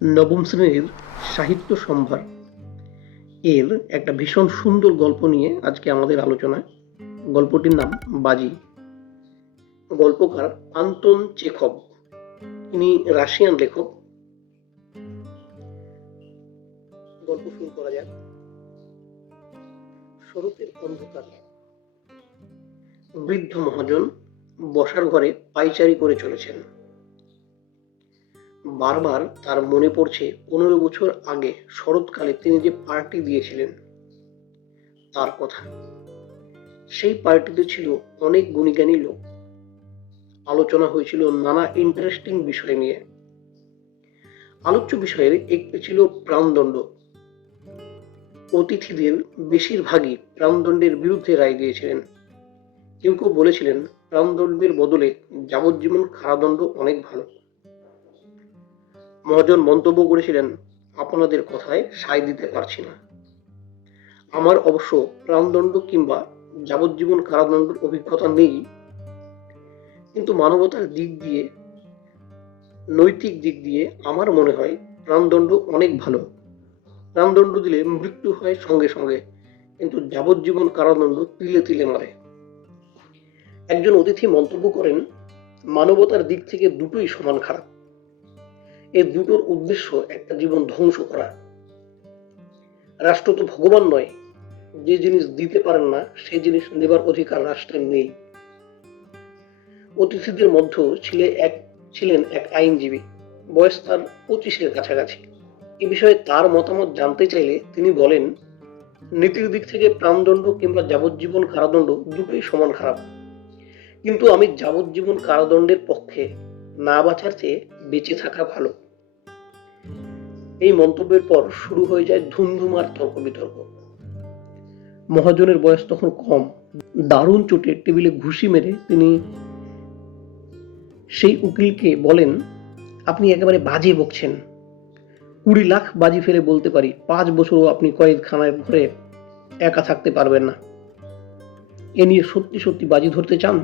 নবম শ্রেণীর সাহিত্য সম্ভার এর একটা ভীষণ সুন্দর গল্প নিয়ে আজকে আমাদের আলোচনায়। গল্পটির নাম বাজি। গল্পকার আন্তন চেখভ। তিনি রাশিয়ান লেখক। গল্প শুরু করা যাক। শরতের অন্ধকার। বৃদ্ধ মহাজন বসার ঘরে পায়চারি করে চলেছেন। বারবার তার মনে পড়ছে 15 বছর আগে শরৎকালে তিনি যে পার্টি দিয়েছিলেন তার কথা। সেই পার্টিতে ছিল অনেক গুণীজ্ঞানী লোক। আলোচনা হয়েছিল নানা ইন্টারেস্টিং বিষয় নিয়ে। আলোচ্য বিষয়ের একটি ছিল প্রাণদণ্ড। অতিথিদের বেশিরভাগই প্রাণদণ্ডের বিরুদ্ধে রায় দিয়েছিলেন। কেউ কেউ বলেছিলেন প্রাণদণ্ডের বদলে যাবজ্জীবন কারাদণ্ড অনেক ভালো। মহাজন মন্তব্য করেছিলেন, আপনাদের কথায় সায় দিতে পারছি না। আমার অবশ্য প্রাণদণ্ড কিংবা যাবজ্জীবন কারাদণ্ডের অভিজ্ঞতা নেই, কিন্তু মানবতার দিক দিয়ে, নৈতিক দিক দিয়ে আমার মনে হয় প্রাণদণ্ড অনেক ভালো। প্রাণদণ্ড দিলে মৃত্যু হয় সঙ্গে সঙ্গে, কিন্তু যাবজ্জীবন কারাদণ্ড তিলে তিলে মারে। একজন অতিথি মন্তব্য করেন, মানবতার দিক থেকে দুটোই সমান খারাপ। এই দুটোর উদ্দেশ্য একটা জীবন ধ্বংস করা। রাষ্ট্র তো ভগবান নয়, যে জিনিস দিতে পারেন না সেই জিনিস নেবার অধিকার রাষ্ট্রের নেই। অতিথিদের মধ্যে ছিলেন এক আইনজীবী। বয়স তার 25-এর কাছাকাছি। এ বিষয়ে তার মতামত জানতে চাইলে তিনি বলেন, নীতির দিক থেকে প্রাণদণ্ড কিংবা যাবজ্জীবন কারাদণ্ড দুটোই সমান খারাপ, কিন্তু আমি যাবজ্জীবন কারাদণ্ডের পক্ষে। না বাঁচার চেয়ে বেঁচে থাকা ভালো। এই মন্তব্যের পর শুরু হয়ে যায় ধুমধুমার তর্ক বিতর্ক। মহাজনের বয়স তখন কম। দারুণ চোটে টেবিলে ঘুষি মেরে তিনি সেই উকিলকে বলেন, আপনি একেবারে বাজে বকছেন। 20 লাখ বাজি ফেলে বলতে পারি 5 বছরও আপনি কয়েদখানার ঘরে একা থাকতে পারবেন না। এ নিয়ে সত্যি সত্যি বাজি ধরতে চান?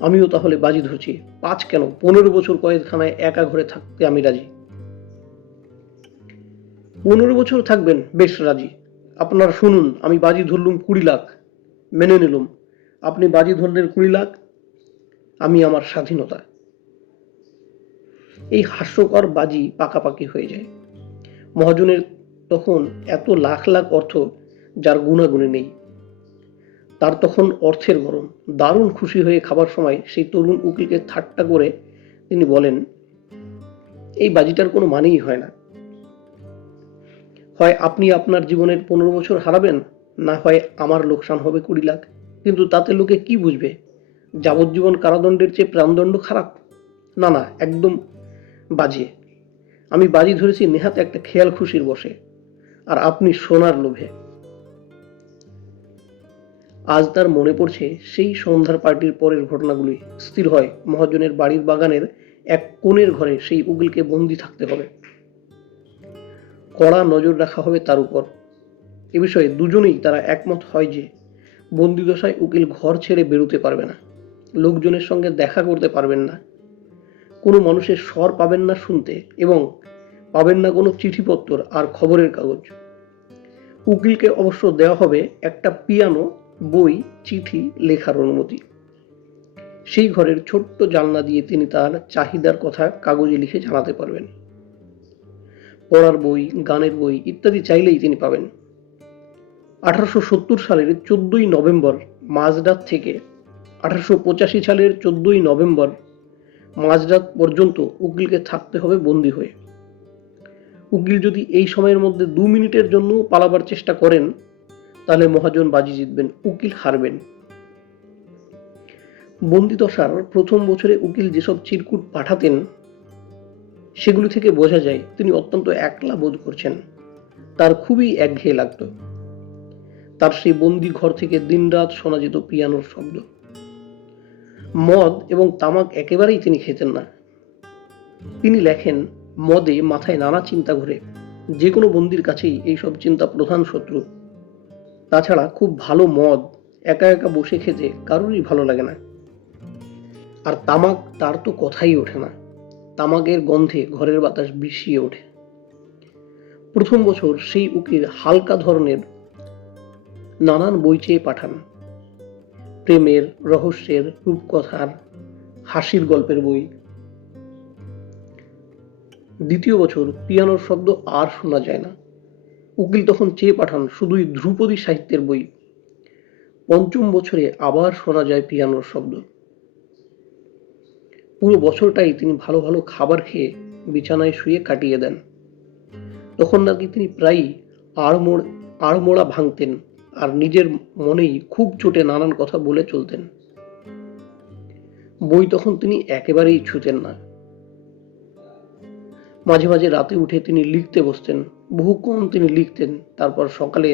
আমিও তাহলে বাজি ধরছি। 5 কেন, 15 বছর কয়েদখানায় একা ঘরে থাকতে আমি রাজি। 15 বছর থাকবেন? বেশ রাজি। আপনারা শুনুন, আমি বাজি ধরলুম 20 লাখ। মেনে নিলুম। আপনি বাজি ধরলেন 20 লাখ, আমি আমার স্বাধীনতা। এই হাস্যকর বাজি পাকাপাকি হয়ে যায়। মহাজনের তখন এত লাখ লাখ অর্থ যার গুণাগুণে নেই। তার তখন অর্থের গরম। দারুণ খুশি হয়ে খাবার সময় সেই তরুণ উকিলকে ঠাট্টা করে তিনি বলেন, এই বাজিটার কোনো মানেই হয় না। হয় আপনি আপনার জীবনের 15 বছর হারাবেন, না হয় আমার লোকসান হবে 20 লাখ। কিন্তু তাতে লোকে কি বুঝবে? যাবজ্জীবন কারাদণ্ডের চেয়ে প্রাণদণ্ড খারাপ? না না, একদম বাজে। আমি বাজি ধরেছি নেহাত একটা খেয়াল খুশির বসে, আর আপনি সোনার লোভে। আজ তার মনে পড়ছে সেই সন্ধ্যার পার্টির পরের ঘটনাগুলি। স্থির হয় মহাজনের বাড়ির বাগানের এক কোণের ঘরে সেই উকিলকে বন্দি থাকতে হবে। কড়া নজর রাখা হবে তার উপর। এ বিষয়ে দুজনেই তারা একমত হয় যে বন্দিদশায় উকিল ঘর ছেড়ে বেরোতে পারবে না, লোকজনের সঙ্গে দেখা করতে পারবেন না, কোনো মানুষের স্বর পাবেন না শুনতে, এবং পাবেন না কোনো চিঠিপত্র আর খবরের কাগজ। উকিলকে অবশ্য দেওয়া হবে একটা পিয়ানো, বই, চিঠি লেখার অনুমতি। সেই ঘরের ছোট্ট জানলা দিয়ে তিনি তার চাহিদার কথা কাগজে লিখে জানাতে পারবেন। পড়ার বই, গানের বই ইত্যাদি চাইলেই তিনি পাবেন। 1870 সালের 14ই নভেম্বর মাঝরাত থেকে 1885 সালের 14ই নভেম্বর মাঝরাত পর্যন্ত উকিলকে থাকতে হবে বন্দী হয়ে। উকিল যদি এই সময়ের মধ্যে 2 মিনিটের জন্য পালাবার চেষ্টা করেন, তাহলে মহাজন বাজি জিতবেন, উকিল হারবেন। বন্দিদশার প্রথম বছরে উকিল যেসব চিরকুট পাঠাতেন, সেগুলি থেকে বোঝা যায় তিনি অত্যন্ত একলা বোধ করছেন। তার খুবই একঘেয়ে লাগত। তার সেই বন্দি ঘর থেকে দিনরাত শোনা যেত পিয়ানোর শব্দ। মদ এবং তামাক একেবারেই তিনি খেতেন না। তিনি লেখেন, মদে মাথায় নানা চিন্তা ঘুরে। যে কোনো বন্দির কাছেই এইসব চিন্তা প্রধান শত্রু। তাছাড়া খুব ভালো মদ একা একা বসে খেতে কারোরই ভালো লাগে না। আর তামাক, তার তো কথাই ওঠে না। তামাকের গন্ধে ঘরের বাতাস বিষিয়ে ওঠে। প্রথম বছর সেই উকিল হালকা ধরনের নানান বই চেয়ে পাঠান, প্রেমের, রহস্যের, রূপকথার, হাসির গল্পের বই। দ্বিতীয় বছর পিয়ানোর শব্দ আর শোনা যায় না। উকিল তখন চেয়ে পাঠান শুধুই ধ্রুপদী সাহিত্যের বই। পঞ্চম বছরে আবার শোনা যায় পিয়ানোর শব্দ। পুরো বছরটাই তিনি ভালো ভালো খাবার খেয়ে বিছানায় শুয়ে কাটিয়ে দেন। তখন নাকি তিনি প্রায়ই আড়মোড়া ভাঙতেন আর নিজের মনেই খুব চোটে নানান কথা বলে চলতেন। বই তখন তিনি একেবারেই ছুঁতেন না। মাঝে মাঝে রাতে উঠে তিনি লিখতে বসতেন। বহুক্ষণ তিনি লিখতেন, তারপর সকালে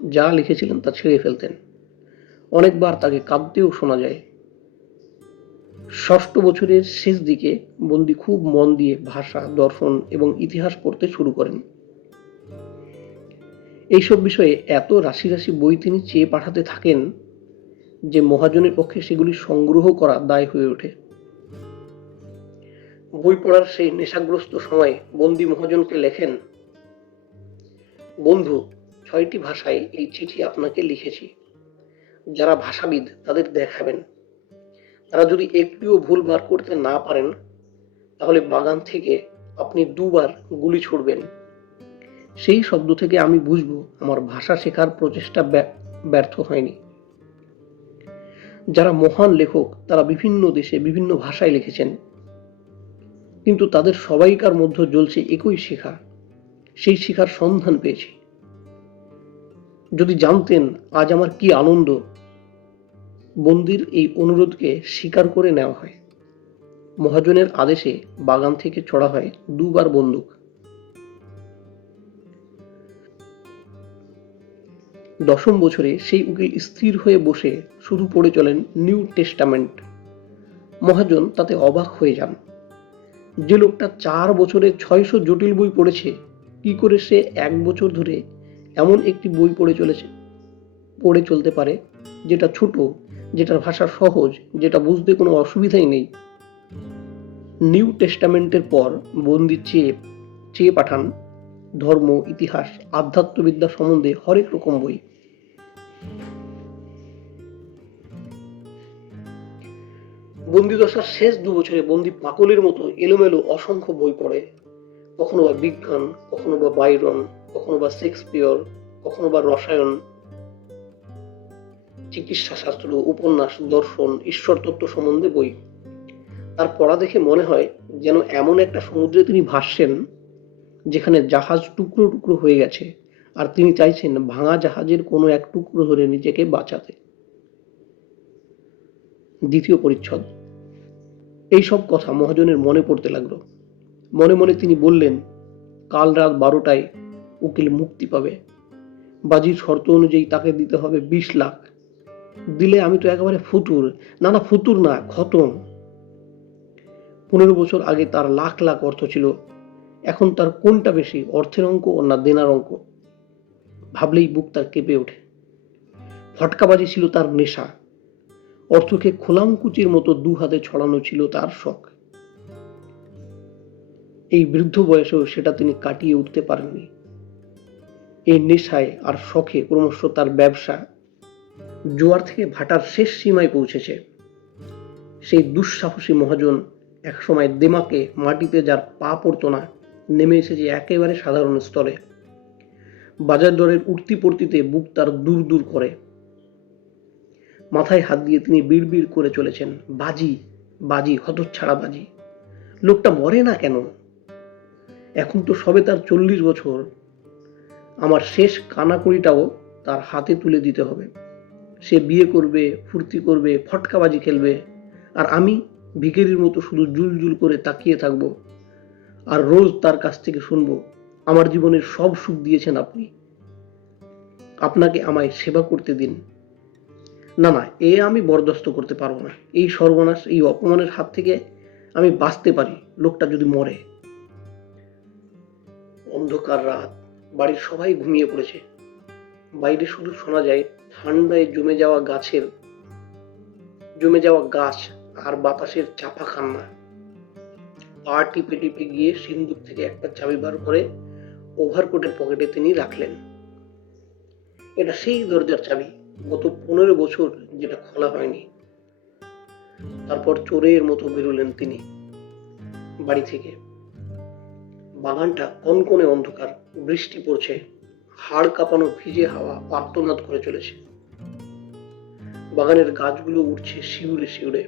যা লিখেছিলেন তা ছেড়ে ফেলতেন। অনেকবার তাকে কাঁদতেও শোনা যায়। ষষ্ঠ বছরের শেষ দিকে বন্দি খুব মন দিয়ে ভাষা, দর্শন এবং ইতিহাস পড়তে শুরু করেন। এইসব বিষয়ে এত রাশি রাশি বই তিনি চেয়ে পাঠাতে থাকেন যে মহাজনের পক্ষে সেগুলি সংগ্রহ করা দায় হয়ে ওঠে। বই পড়ার সেই নেশাগ্রস্ত সময়ে বন্দি মহাজনকে লেখেন, বন্ধু, 6টি ভাষায় এই চিঠি আপনাকে লিখেছি। যারা ভাষাবিদ তাদের দেখাবেন। তারা যদি একটিও ভুল বার করতে না পারেন, তাহলে বাগান থেকে আপনি 2বার গুলি ছুড়বেন। সেই শব্দ থেকে আমি বুঝবো আমার ভাষা শেখার প্রচেষ্টা ব্যর্থ হয়নি। যারা মহান লেখক তারা বিভিন্ন দেশে বিভিন্ন ভাষায় লিখেছেন, কিন্তু তাদের সবাইকার মধ্যে জ্বলছে একই শিখা। সেই শিখার সন্ধান পেয়েছি। যদি জানতেন আজ আমার কি আনন্দ। বন্দির এই অনুরোধকে স্বীকার করে নেওয়া হয়। মহাজনের আদেশে বাগান থেকে ছড়া হয় 2বার বন্দুক। 10ম বছরে সেই উকিল স্থির হয়ে বসে শুধু পড়ে চলেন নিউ টেস্টামেন্ট। মহাজন তাতে অবাক হয়ে যান। যে লোকটা 4 বছরে 600 জটিল বই পড়েছে, কি করে সে 1 বছর ধরে এমন একটি বই পড়ে চলতে পারে যেটা ছোট, যেটার ভাষা সহজ, যেটা বুঝতে কোনো অসুবিধাই নেই। নিউ টেস্টামেন্টের পর বন্দি চেয়ে পাঠান ধর্ম, ইতিহাস, আধ্যাত্মবিদ্যা সম্বন্ধে হরেক রকম বই। বন্দিদশার শেষ 2 বছরে বন্দি পাগলের মতো এলোমেলো অসংখ্য বই পড়ে। কখনো বা বিজ্ঞান, কখনো বা বাইরন, কখনো বা শেক্সপিয়র, কখনো বা রসায়ন, চিকিৎসা শাস্ত্র, উপন্যাস, দর্শন, ঈশ্বর তত্ত্ব সম্বন্ধে বই। তার পড়া দেখে মনে হয় যেন এমন একটা সমুদ্রে তিনি ভাসছেন যেখানে জাহাজ টুকরো টুকরো হয়ে গেছে, আর তিনি চাইছেন ভাঙা জাহাজের কোনো এক টুকরো ধরে নিজেকে বাঁচাতে। দ্বিতীয় পরিচ্ছদ। এইসব কথা মহাজনের মনে পড়তে লাগলো। মনে মনে তিনি বললেন, কাল রাত 12টায় উকিল মুক্তি পাবে। বাজির শর্ত অনুযায়ী তাকে দিতে হবে 20 লাখ। দিলে আমি তো একেবারে ফুতুর। না, ফুতুর না, খতম। 15 বছর আগে তার লাখ লাখ অর্থ ছিল, এখন তার কোনটা বেশি, অর্থের অঙ্ক না দেনার অঙ্ক? ভাবলেই বুক তার কেঁপে ওঠে। ফটকাবাজি ছিল তার নেশা। অর্থকে খোলামকুচির মতো 2 হাতে ছড়ানো ছিল তার শখ। এই বৃদ্ধ বয়সেও সেটা তিনি কাটিয়ে উঠতে পারেননি। এই নেশায় আর শখে ক্রমশ তার ব্যবসা জোয়ার থেকে ভাটার শেষ সীমায় পৌঁছেছে। সেই দুঃসাহসী মহাজন একসময় দেমাকে মাটিতে যার পা পড়তো না, নেমে এসেছে একেবারে সাধারণ স্তরে। বাজার দরের উঠতি পড়তিতে বুক তার দূর দূর করে। মাথায় হাত দিয়ে তিনি বিড়বিড় করে চলেছেন, বাজি বাজি, হতচ্ছাড়া বাজি। লোকটা মরে না কেন? এখন তো সবে তার 40 বছর। আমার শেষ কানাকড়িটাও তার হাতে তুলে দিতে হবে। সে বিয়ে করবে, ফুর্তি করবে, ফটকাবাজি খেলবে, আর আমি ভিখারির মতো শুধু জুলজুল করে তাকিয়ে থাকবো আর রোজ তার কাছ থেকে শুনবো, আমার জীবনের সব সুখ দিয়েছেন আপনি, আপনাকে আমায় সেবা করতে দিন। না, এ আমি বরদাস্ত করতে পারবো না। এই সর্বনাশ, এই অপমানের হাত থেকে আমি বাঁচতে পারি, লোকটা যদি মরে। অন্ধকার রাত, বাড়ির সবাই ঘুমিয়ে পড়েছে। বাইরে শুধু শোনা যায় ঠান্ডায় জমে যাওয়া গাছ আর বাতাসের চাপা কান্না। পা টিপে টিপে গিয়ে সিন্দুক থেকে একটা চাবি বার করে ওভারকোটের পকেটে তিনি রাখলেন। এটা সেই দরজার চাবি, গত 15 বছর যেটা খোলা হয়নি। তারপর চোরের মতো বেরোলেন তিনি বাড়ি থেকে। বাগানটা কনকনে অন্ধকার, বৃষ্টি পড়ছে, হাড় কাঁপানো ভিজে হাওয়া আর্তনাদ করে চলেছে। বাগানের গাছগুলো উঠছে শিউরে শিউরে।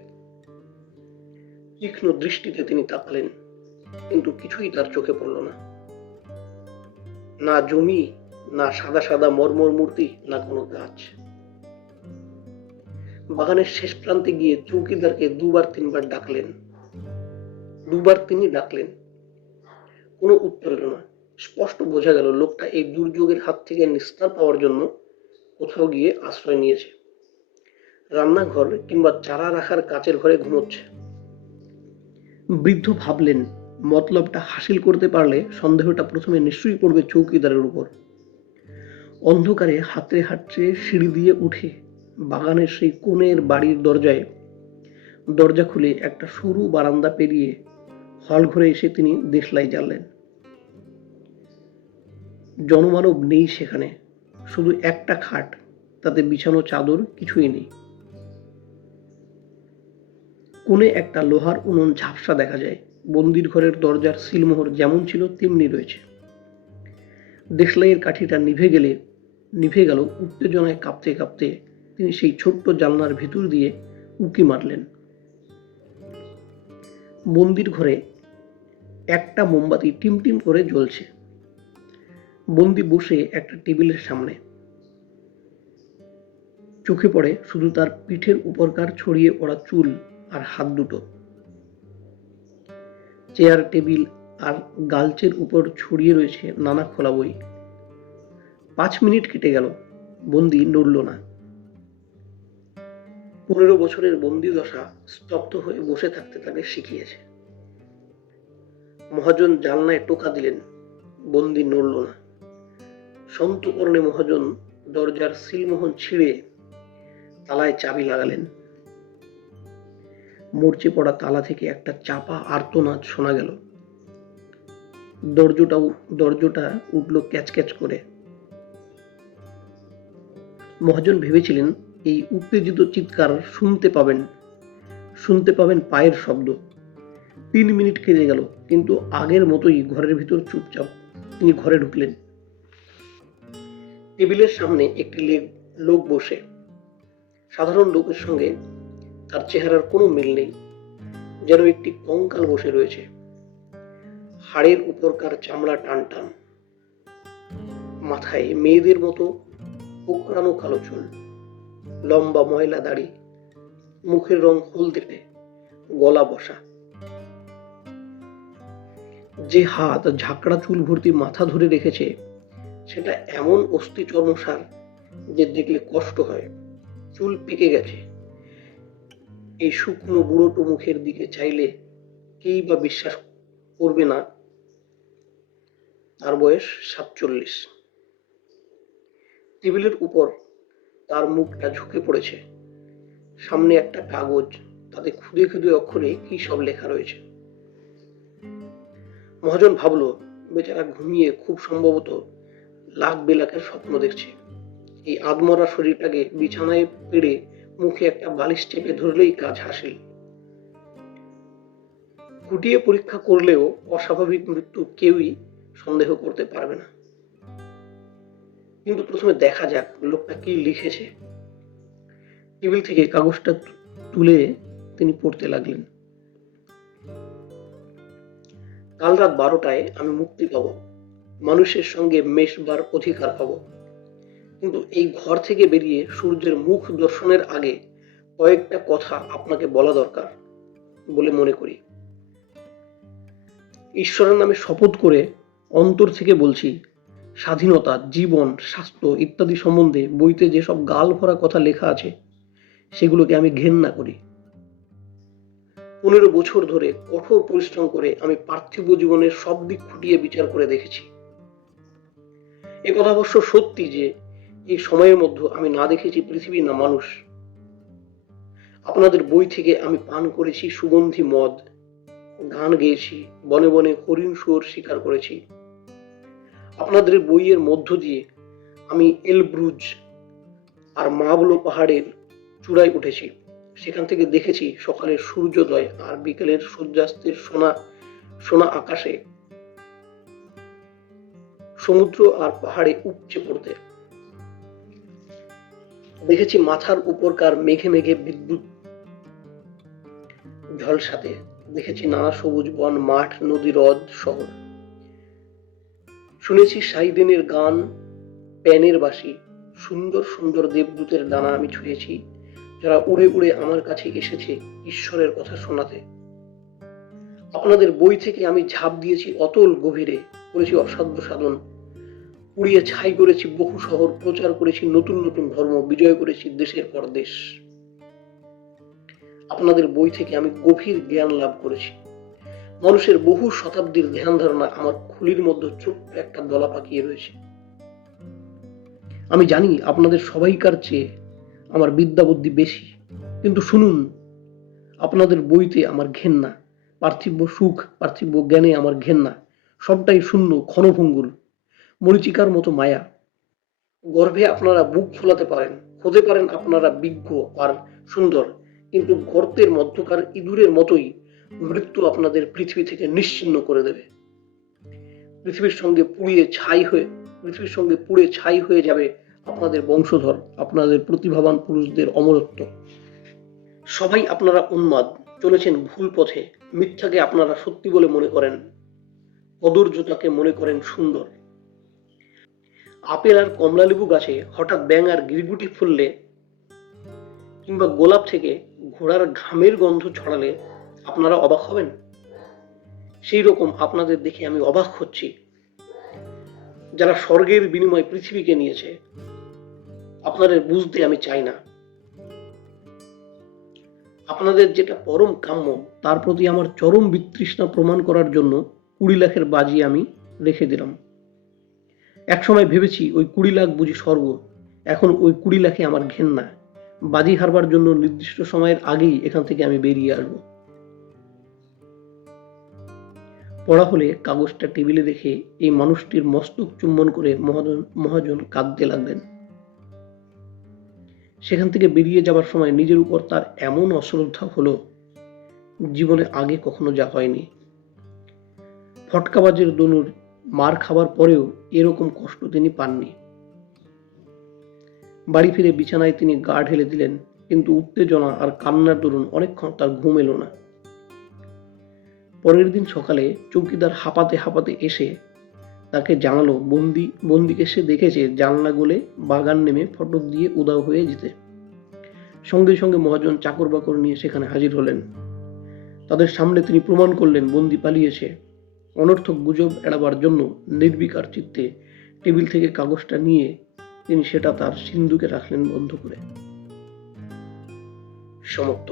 তীক্ষ্ণ দৃষ্টিতে তিনি তাকালেন, কিন্তু কিছুই তার চোখে পড়ল না। না জমি, না সাদা সাদা মর্মর মূর্তি, না কোনো গাছ। বাগানের শেষ প্রান্তে গিয়ে চৌকিদারকে দুবার তিনবার ডাকলেন। তিনি ডাকলেন, কোনো উত্তর এলো না। স্পষ্ট বোঝা গেল লোকটা এই দুর্যোগের হাত থেকে নিস্তার পাওয়ার জন্য কোথাও গিয়ে আশ্রয় নিয়েছে। রান্নাঘর কিংবা চারা রাখার কাচের ঘরে ঘুমোচ্ছে। বৃদ্ধ ভাবলেন, মতলবটা হাসিল করতে পারলে সন্দেহটা প্রথমে নিশ্চয়ই পড়বে চৌকিদারের উপর। অন্ধকারে হাতড়ে হাতড়ে সিঁড়ি দিয়ে উঠে বাগানের সেই কোণের বাড়ির দরজা খুলে একটা সরু বারান্দা পেরিয়ে হল ঘরে এসে তিনি দেশলাই জ্বাললেন। জনমানব নেই সেখানে, শুধু একটা খাট, তাতে বিছানো চাদর, কিছুই নেই। কোণে একটা লোহার উনুন ঝাপসা দেখা যায়। বন্দির ঘরের দরজার সিলমোহর যেমন ছিল তেমনি রয়েছে। দেশলাইয়ের কাঠিটা নিভে গেল। উত্তেজনায় কাঁপতে কাঁপতে তিনি সেই ছোট্ট জানলার ভিতর দিয়ে উঁকি মারলেন। বন্দির ঘরে একটা মোমবাতি টিমটিম করে জ্বলছে। বন্দি বসে একটা টেবিলের সামনে। চোখে পড়ে শুধু তার পিঠের উপরকার ছড়িয়ে পড়া চুল আর হাত দুটো। চেয়ার, টেবিল আর গালচের উপর ছড়িয়ে রয়েছে নানা খোলা বই। 5 মিনিট কেটে গেল, বন্দি নড়ল না। 15 বছরের বন্দি দশা স্তব্ধ হয়ে বসে থাকতে তাকে শিখিয়েছে। মহাজন জানলায় টোকা দিলেন, বন্দি নড়ল না। সন্তকর্ণে মহাজন দরজার সিলমোহর ছিঁড়ে তালায় চাবি লাগালেন। মরচে পড়া তালা থেকে একটা চাপা আর্তনাদ শোনা গেল। দরজাটা উঠল ক্যাচ করে। মহাজন ভেবেছিলেন এই উত্তেজিত চিৎকার শুনতে পাবেন পায়ের শব্দ। 3 মিনিট কেটে গেল, কিন্তু আগের মতোই ঘরের ভিতর চুপচাপ। তিনি ঘরে ঢুকলেন। টেবিলের সামনে একটি লোক বসে। সাধারণ লোকের সঙ্গে তার চেহারার কোনো মিল নেই, যেন একটি কঙ্কাল বসে রয়েছে। হাড়ের উপরকার চামড়া টান টান, মাথায় মেয়েদের মতো কোঁকড়ানো কালো চুল, লম্বা ময়লা দাড়ি, মুখের রং হলদেটে, গলা বসা। যে হাত ঝাঁকড়া চুল ভর্তি মাথা ধরে রেখেছে সেটা এমন অস্থি চর্মসার যে দেখলে কষ্ট হয়। চুল পেকে গেছে। এই শুকনো বুড়োটো মুখের দিকে চাইলে কেই বা বিশ্বাস করবে না তার বয়স 47। টেবিলের উপর তার মুখটা ঝুঁকে পড়েছে। সামনে একটা কাগজ, তাতে খুদে খুদে অক্ষরে কি সব লেখা রয়েছে। মহাজন ভাবল, বেচারা ঘুমিয়ে খুব সম্ভবত লাখ বেলাকের স্বপ্ন দেখছে। এই আদমরা শরীরটাকে বিছানায় পেড়ে মুখে একটা বালিশ চেপে ধরলেই কাজ হাসিল। খুঁটিয়ে পরীক্ষা করলেও অস্বাভাবিক মৃত্যু কেউই সন্দেহ করতে পারবে না। কিন্তু প্রথমে দেখা যাক লোকটা কি লিখেছে। টেবিল থেকে কাগজটা তুলে তিনি পড়তে লাগলেন। কাল রাত 12টায় আমি মুক্তি পাব, মানুষের সঙ্গে মেশবার অধিকার পাব। কিন্তু এই ঘর থেকে বেরিয়ে সূর্যের মুখ দর্শনের আগে কয়েকটা কথা আপনাকে বলা দরকার বলে মনে করি। ঈশ্বরের নামে শপথ করে অন্তর থেকে বলছি, স্বাধীনতা, জীবন, স্বাস্থ্য ইত্যাদি সম্বন্ধে বইতে যেসব গাল ভরা কথা লেখা আছে সেগুলোকে আমি ঘেন্না করি। 15 বছর ধরে কঠোর পরিশ্রম করে আমি পার্থিব জীবনের সব দিক খুঁটিয়ে বিচার করে দেখেছি। এ কথা অবশ্য সত্যি যে এই সময়ের মধ্যে আমি না দেখেছি পৃথিবী না মানুষ। আপনাদের বই থেকে আমি পান করেছি সুগন্ধি মদ, গান গেয়েছি, বনে বনে হরিণ শুয়োর শিকার করেছি। আপনাদের বইয়ের মধ্য দিয়ে আমি এলব্রুজ আর মাবলো পাহাড়ের চূড়ায় উঠেছি। সেখান থেকে দেখেছি সকালের সূর্যোদয় আর বিকেলের সূর্যাস্তের সোনা সোনা আকাশে সমুদ্র আর পাহাড়ে উপচে পড়তে। দেখেছি মাথার উপরকার মেঘে মেঘে বিদ্যুৎ ঝলসাতে। দেখেছি নানা সবুজ বন, মাঠ, নদী, হ্রদ, শহর। শুনেছি সাইদেনের গান, প্যানের বাঁশি। সুন্দর সুন্দর দেবদূতের ডানা আমি ছুঁয়েছি, যারা উড়ে উড়ে আমার কাছে এসেছে ঈশ্বরের কথা শোনাতে। আপনাদের বই থেকে আমি ঝাঁপ দিয়েছি অতল গভীরে, করেছি অসাধ্য সাধন, পুড়িয়ে ছাই করেছি বহু শহর, প্রচার করেছি নতুন নতুন ধর্ম, বিজয় করেছি দেশের পর দেশ। আপনাদের বই থেকে আমি গভীর জ্ঞান লাভ করেছি। মানুষের বহু শতাব্দীর ধ্যান ধারণা আমার খুলির মধ্যে ছোট্ট একটা দলা পাকিয়ে রয়েছে। আমি জানি আপনাদের সবাইকার চেয়ে আমার বিদ্যা বুদ্ধি বেশি, কিন্তু শুনুন, আপনাদের বইতে আমার ঘেন্না। পার্থিব সুখ, পার্থিব জ্ঞানে আমার ঘেন্না। সবটাই শূন্য, ক্ষণভঙ্গুর, মরিচিকার মতো মায়া। গর্ভে আপনারা বুক ফোলাতে পারেন, হতে পারেন আপনারা বিজ্ঞ আর সুন্দর, কিন্তু গর্তের মধ্যকার ইঁদুরের মতোই মৃত্যু আপনাদের পৃথিবী থেকে নিশ্চিহ্ন করে দেবে। পৃথিবীর সঙ্গে পুড়ে ছাই হয়ে যাবে আপনাদের বংশধর, আপনাদের প্রতিভাবান পুরুষদের অমরত্ব। সবাই আপনারা উন্মাদ, চলেছেন ভুল পথে। মিথ্যাকে আপনারা সত্যি বলে মনে করেন, কদর্যতাকে মনে করেন সুন্দর। আপেল আর কমলালেবু গাছে হঠাৎ ব্যাঙ আর গিরগুটি ফুললে, কিংবা গোলাপ থেকে ঘোড়ার ঘামের গন্ধ ছড়ালে আপনারা অবাক হবেন। সেই রকম আপনাদের দেখে আমি অবাক হচ্ছি, যারা স্বর্গের বিনিময়ে পৃথিবীকে নিয়েছে। আপনাদের বুঝতে আমি চাই না। আপনাদের যেটা পরম কাম্য, তার প্রতি আমার চরম বিতৃষ্ণা প্রমাণ করার জন্য 20 লাখের বাজি আমি রেখে দিলাম। একসময় ভেবেছি ওই 20 লাখ বুঝি স্বর্গ, এখন ওই 20 লাখে আমার ঘেন্না। বাজি হারবার জন্য নির্দিষ্ট সময়ের আগেই এখান থেকে আমি বেরিয়ে আসব। পড়া হলে কাগজটা টেবিলে রেখে এই মানুষটির মস্তক চুম্বন করে মহাজন কাঁদতে লাগলেন। সেখান থেকে বেরিয়ে যাবার সময় নিজের উপর তার এমন অশ্রদ্ধা হলো, জীবনে আগে কখনো যা হয়নি। ফটকাবাজের দনুর মার খাবার পরেও এরকম কষ্ট তিনি পাননি। বাড়ি ফিরে বিছানায় তিনি গা ঢেলে দিলেন, কিন্তু উত্তেজনা আর কান্নার দরুন অনেকক্ষণ তার ঘুম এলো না। পরের দিন সকালে চৌকিদার হাঁপাতে হাঁপাতে এসে তাকে জানালো বন্দিকে সে দেখেছে জানলা গলে বাগান নেমে ফটক দিয়ে উধাও হয়ে যেতে। সঙ্গে সঙ্গে মহাজন চাকর বাকর নিয়ে সেখানে হাজির হলেন। তাদের সামনে তিনি প্রমাণ করলেন বন্দি পালিয়েছে। অনর্থক গুজব এড়াবার জন্য নির্বিকার চিত্তে টেবিল থেকে কাগজটা নিয়ে তিনি সেটা তার সিন্ধুকে রাখলেন বন্ধ করে। সমাপ্ত।